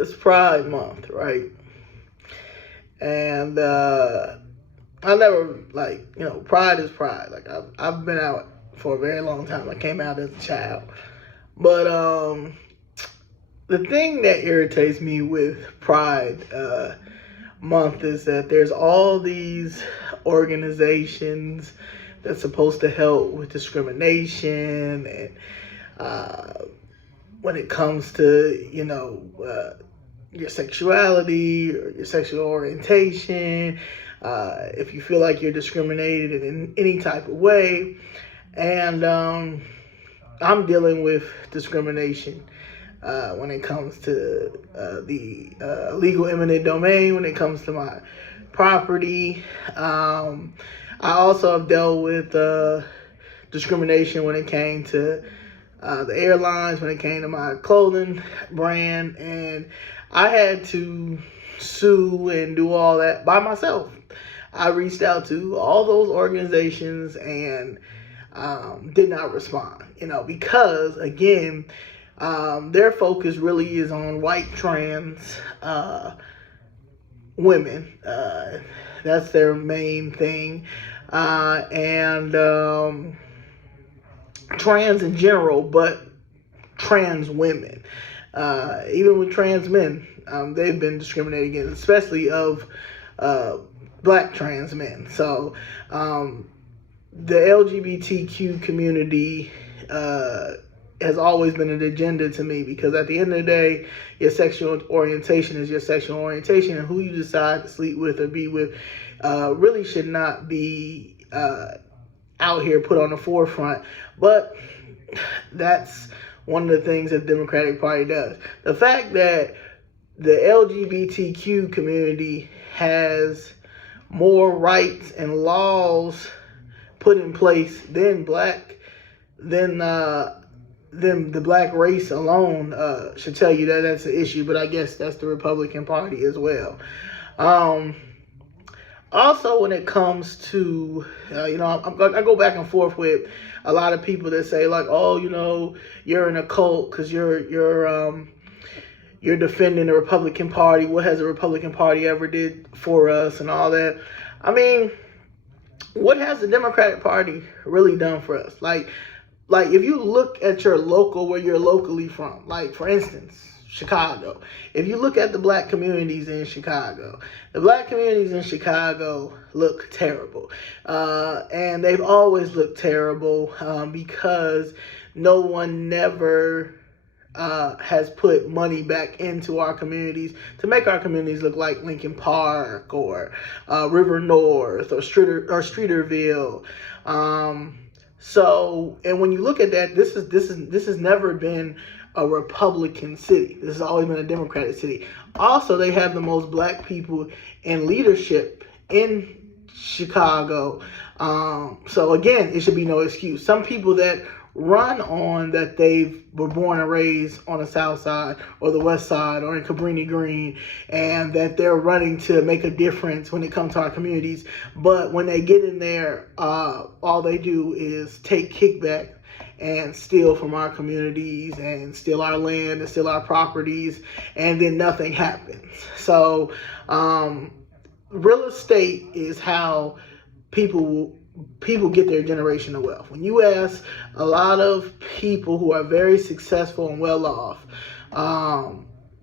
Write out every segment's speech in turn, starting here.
it's Pride Month, right? And I never pride is pride. Like I've been out for a very long time. I came out as a child, but the thing that irritates me with Pride Month is that there's all these organizations that's supposed to help with discrimination and when it comes to your sexuality or your sexual orientation, if you feel like you're discriminated in any type of way. And I'm dealing with discrimination when it comes to the legal eminent domain, when it comes to my property. I also have dealt with discrimination when it came to the airlines, when it came to my clothing brand, and I had to sue and do all that by myself. I reached out to all those organizations and did not respond, because again, their focus really is on white trans women. That's their main thing. And trans in general, but trans women. Even with trans men, they've been discriminated against, especially of black trans men. So the LGBTQ community has always been an agenda to me, because at the end of the day, your sexual orientation is your sexual orientation, and who you decide to sleep with or be with really should not be out here put on the forefront. But that's one of the things that the Democratic Party does. The fact that the LGBTQ community has more rights and laws put in place than the black race alone should tell you that that's an issue. But I guess that's the Republican Party as well. Also, when it comes to, I go back and forth with a lot of people that say like, oh, you're in a cult because you're defending the Republican Party. What has the Republican Party ever did for us and all that? I mean, what has the Democratic Party really done for us? Like if you look at your local, where you're locally from, like for instance, Chicago. If you look at the black communities in Chicago, the black communities in Chicago look terrible. And they've always looked terrible because no one never has put money back into our communities to make our communities look like Lincoln Park or River North or Streeterville. So, and when you look at that, this has never been a Republican city. This has always been a Democratic city. Also, they have the most black people in leadership in Chicago. So again, it should be no excuse. Some people that run on that they were born and raised on the South Side or the West Side or in Cabrini Green, and that they're running to make a difference when it comes to our communities. But when they get in there, all they do is take kickback and steal from our communities and steal our land and steal our properties, and then nothing happens. So real estate is how people get their generational wealth. When you ask a lot of people who are very successful and well off,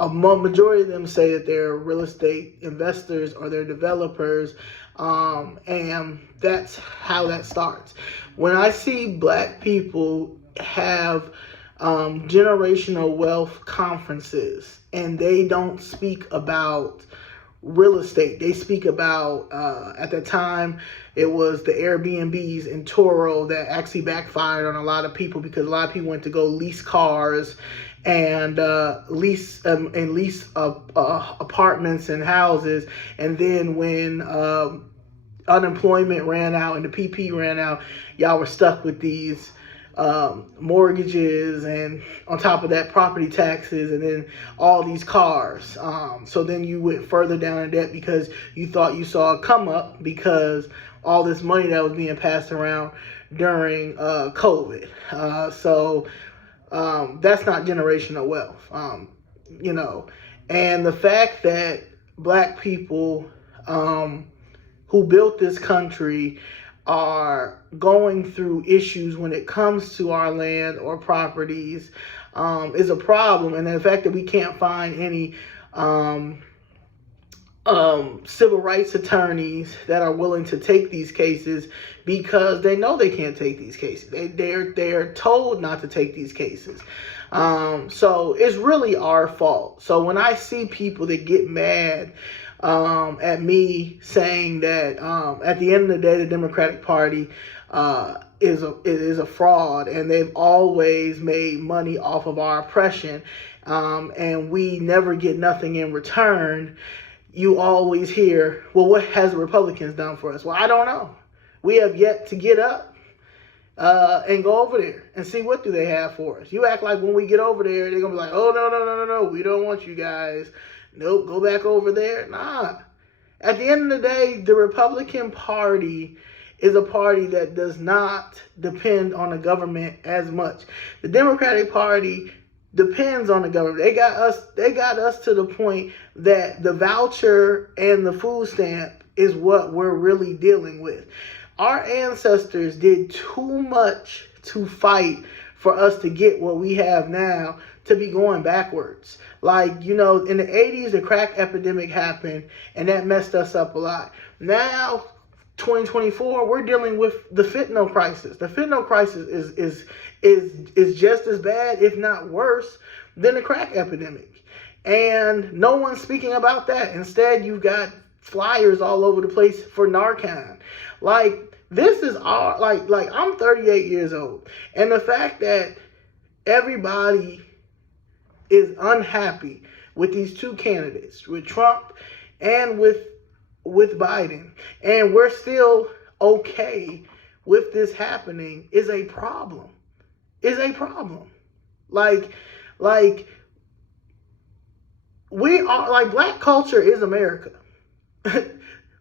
a majority of them say that they're real estate investors or they're developers, and that's how that starts. When I see black people have generational wealth conferences and they don't speak about real estate, they speak about, at the time, it was the Airbnbs in Toro that actually backfired on a lot of people, because a lot of people went to go lease cars and lease apartments and houses. And then when unemployment ran out and the PP ran out, y'all were stuck with these mortgages, and on top of that, property taxes, and then all these cars. So then you went further down in debt because you thought you saw a come up because all this money that was being passed around during COVID. So that's not generational wealth, And the fact that black people who built this country are going through issues when it comes to our land or properties is a problem. And the fact that we can't find any civil rights attorneys that are willing to take these cases because they know they can't take these cases. They're told not to take these cases. So it's really our fault. So when I see people that get mad at me saying that at the end of the day, the Democratic Party is a fraud and they've always made money off of our oppression, and we never get nothing in return, you always hear, well, what has the Republicans done for us? Well, I don't know. We have yet to get up and go over there and see what do they have for us. You act like when we get over there, they're going to be like, oh, no, we don't want you guys. Nope, go back over there. Nah. At the end of the day, the Republican Party is a party that does not depend on the government as much. The Democratic Party depends on the government. They got us to the point that the voucher and the food stamp is what we're really dealing with. Our ancestors did too much to fight for us to get what we have now to be going backwards. Like, in the 80s, the crack epidemic happened, and that messed us up a lot. Now, 2024, we're dealing with the fentanyl crisis. The fentanyl crisis is just as bad, if not worse, than the crack epidemic. And no one's speaking about that. Instead, you've got flyers all over the place for Narcan. Like, this is our, like I'm 38 years old. And the fact that everybody is unhappy with these two candidates, with Trump and with Biden, and we're still okay with this happening is a problem. Like we are, like, black culture is America.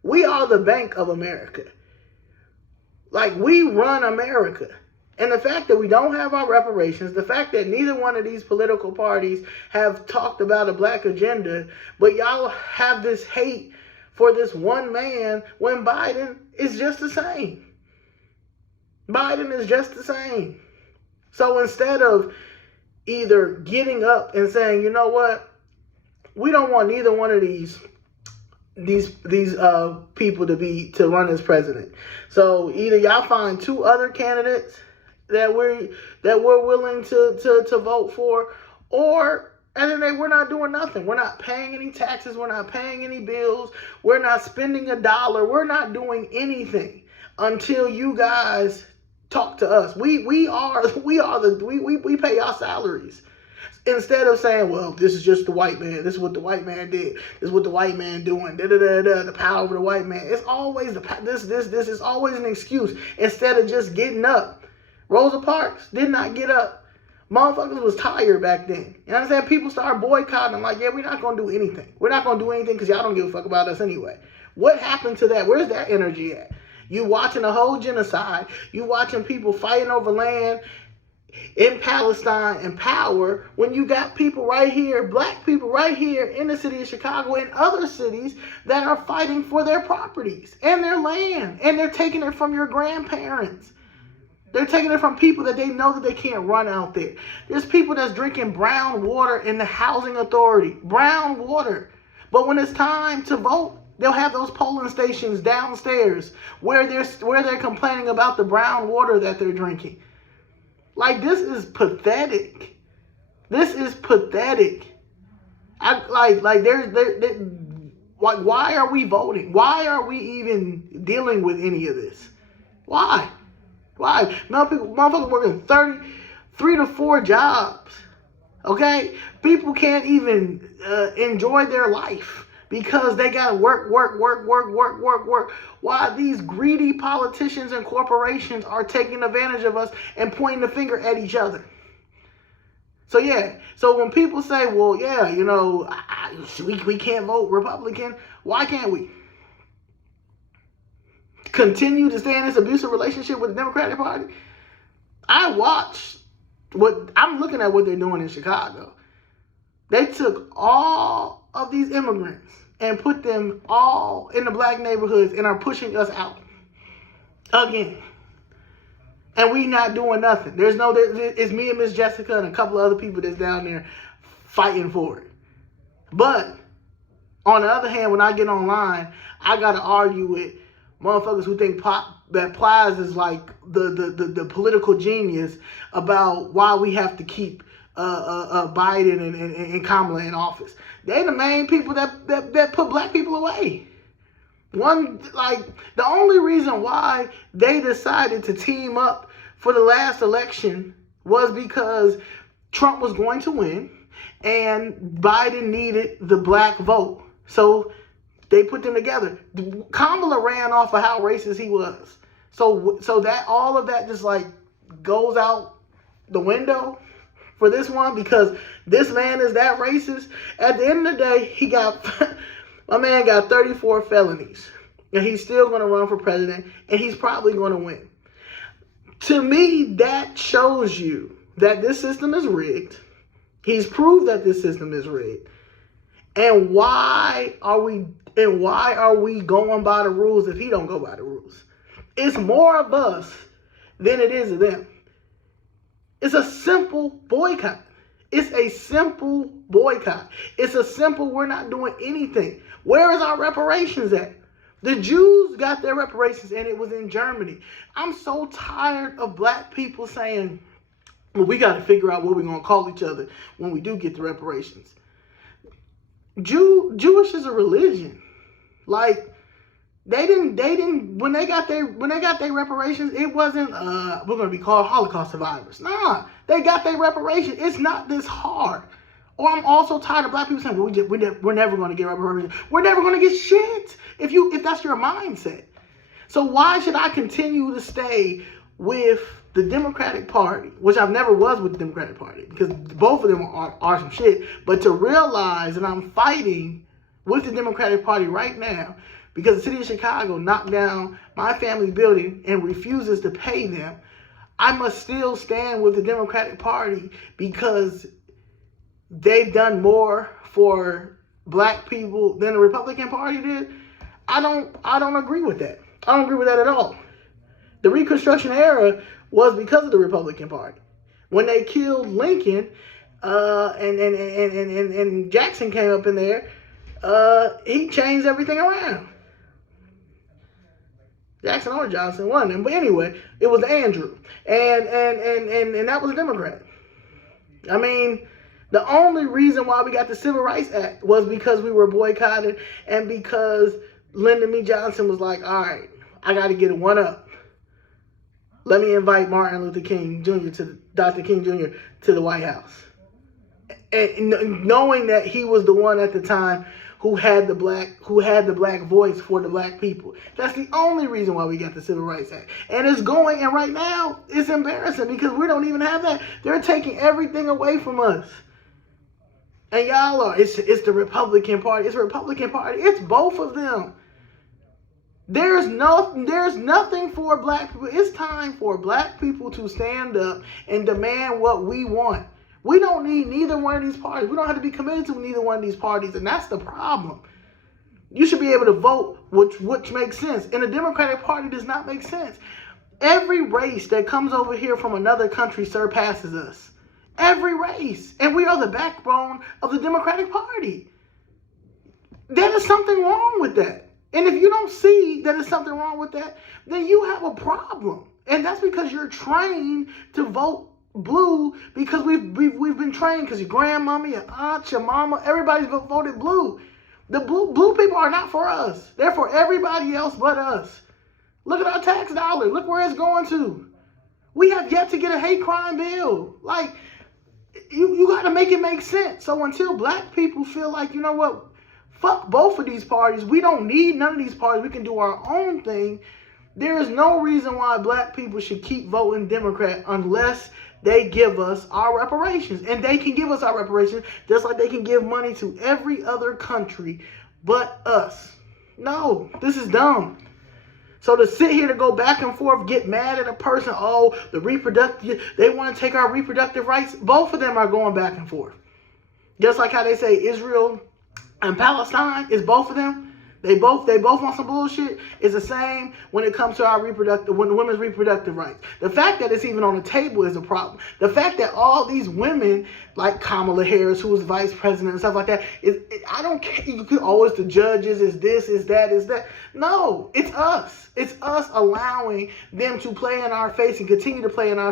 We are the Bank of America. Like, we run America. And the fact that we don't have our reparations, the fact that neither one of these political parties have talked about a black agenda, but y'all have this hate for this one man when Biden is just the same. Biden is just the same. So instead of either getting up and saying, you know what, we don't want neither one of these people to run as president. So either y'all find two other candidates that we're willing to vote for, or and then we're not doing nothing. We're not paying any taxes. We're not paying any bills. We're not spending a dollar. We're not doing anything until you guys talk to us. We pay our salaries. Instead of saying, well, this is just the white man. This is what the white man did. This is what the white man doing. The power of the white man. It's always this is always an excuse. Instead of just getting up. Rosa Parks did not get up. Motherfuckers was tired back then. You know what I'm saying? People started boycotting. Like, yeah, we're not going to do anything. We're not going to do anything because y'all don't give a fuck about us anyway. What happened to that? Where's that energy at? You watching a whole genocide. You watching people fighting over land in Palestine and power when you got people right here, black people right here in the city of Chicago and other cities that are fighting for their properties and their land. And they're taking it from your grandparents. They're taking it from people that they know that they can't run out there. There's people that's drinking brown water in the housing authority. Brown water. But when it's time to vote, they'll have those polling stations downstairs where they're complaining about the brown water that they're drinking. Like, this is pathetic. This is pathetic. Why are we voting? Why are we even dealing with any of this? Why? Motherfuckers working 3 to 4 jobs. Okay? People can't even enjoy their life because they gotta work. Why these greedy politicians and corporations are taking advantage of us and pointing the finger at each other. So when people say, well, yeah, we can't vote Republican, why can't we continue to stay in this abusive relationship with the Democratic Party? I'm looking at what they're doing in Chicago. They took all of these immigrants and put them all in the black neighborhoods and are pushing us out again. And we not doing nothing. It's me and Miss Jessica and a couple of other people that's down there fighting for it. But on the other hand, when I get online, I got to argue with motherfuckers who think that Plies is like the political genius about why we have to keep Biden and Kamala in office. They the main people that put black people away. The only reason why they decided to team up for the last election was because Trump was going to win and Biden needed the black vote. So they put them together. Kamala ran off of how racist he was. So that all of that just like goes out the window for this one because this man is that racist. At the end of the day, my man got 34 felonies. And he's still going to run for president. And he's probably going to win. To me, that shows you that this system is rigged. He's proved that this system is rigged. And why are we going by the rules if he don't go by the rules? It's more of us than it is of them. It's a simple boycott. It's a simple boycott. It's a simple, we're not doing anything. Where is our reparations at? The Jews got their reparations and it was in Germany. I'm so tired of black people saying, well, we got to figure out what we're going to call each other when we do get the reparations. Jewish is a religion. Like, they didn't when they got their reparations, it wasn't we're gonna be called Holocaust survivors. Nah, they got their reparations. It's not this hard. Or I'm also tired of black people saying, well, we're never gonna get reparations. We're never gonna get shit if that's your mindset. So why should I continue to stay with the Democratic Party, which I've never was with the Democratic Party, because both of them are some shit, but to realize that I'm fighting with the Democratic Party right now because the city of Chicago knocked down my family's building and refuses to pay them, I must still stand with the Democratic Party because they've done more for black people than the Republican Party did. I don't agree with that. I don't agree with that at all. The Reconstruction era was because of the Republican Party. When they killed Lincoln and Jackson came up in there, he changed everything around. Jackson or Johnson, one of them. But anyway, it was Andrew. And that was a Democrat. I mean, the only reason why we got the Civil Rights Act was because we were boycotted and because Lyndon B. Johnson was like, all right, I got to get a one up. Let me invite Martin Luther King Jr. Dr. King Jr. to the White House. And knowing that he was the one at the time who had the black voice for the black people. That's the only reason why we got the Civil Rights Act. And it's going, and right now, it's embarrassing because we don't even have that. They're taking everything away from us. And y'all are, it's the Republican Party. It's the Republican Party. It's both of them. There's nothing for black people. It's time for black people to stand up and demand what we want. We don't need neither one of these parties. We don't have to be committed to neither one of these parties, and that's the problem. You should be able to vote which makes sense. And the Democratic Party does not make sense. Every race that comes over here from another country surpasses us. Every race. And we are the backbone of the Democratic Party. There is something wrong with that. And if you don't see that there's something wrong with that, then you have a problem. And that's because you're trained to vote blue because we've been trained because your grandmama, your aunt, your mama, everybody's voted blue. The blue people are not for us. They're for everybody else but us. Look at our tax dollar. Look where it's going to. We have yet to get a hate crime bill. Like, you got to make it make sense. So until black people feel like, you know what, fuck both of these parties. We don't need none of these parties. We can do our own thing. There is no reason why black people should keep voting Democrat unless they give us our reparations. And they can give us our reparations just like they can give money to every other country but us. No, this is dumb. So to sit here to go back and forth, get mad at a person, they want to take our reproductive rights, both of them are going back and forth. Just like how they say Israel and Palestine is both of them. They both want some bullshit. It's the same when it comes to our women's reproductive rights. The fact that it's even on the table is a problem. The fact that all these women, like Kamala Harris, who was vice president and stuff like that, I don't care. You could always the judges is this, is that, is that. No, it's us. It's us allowing them to play in our face and continue to play in our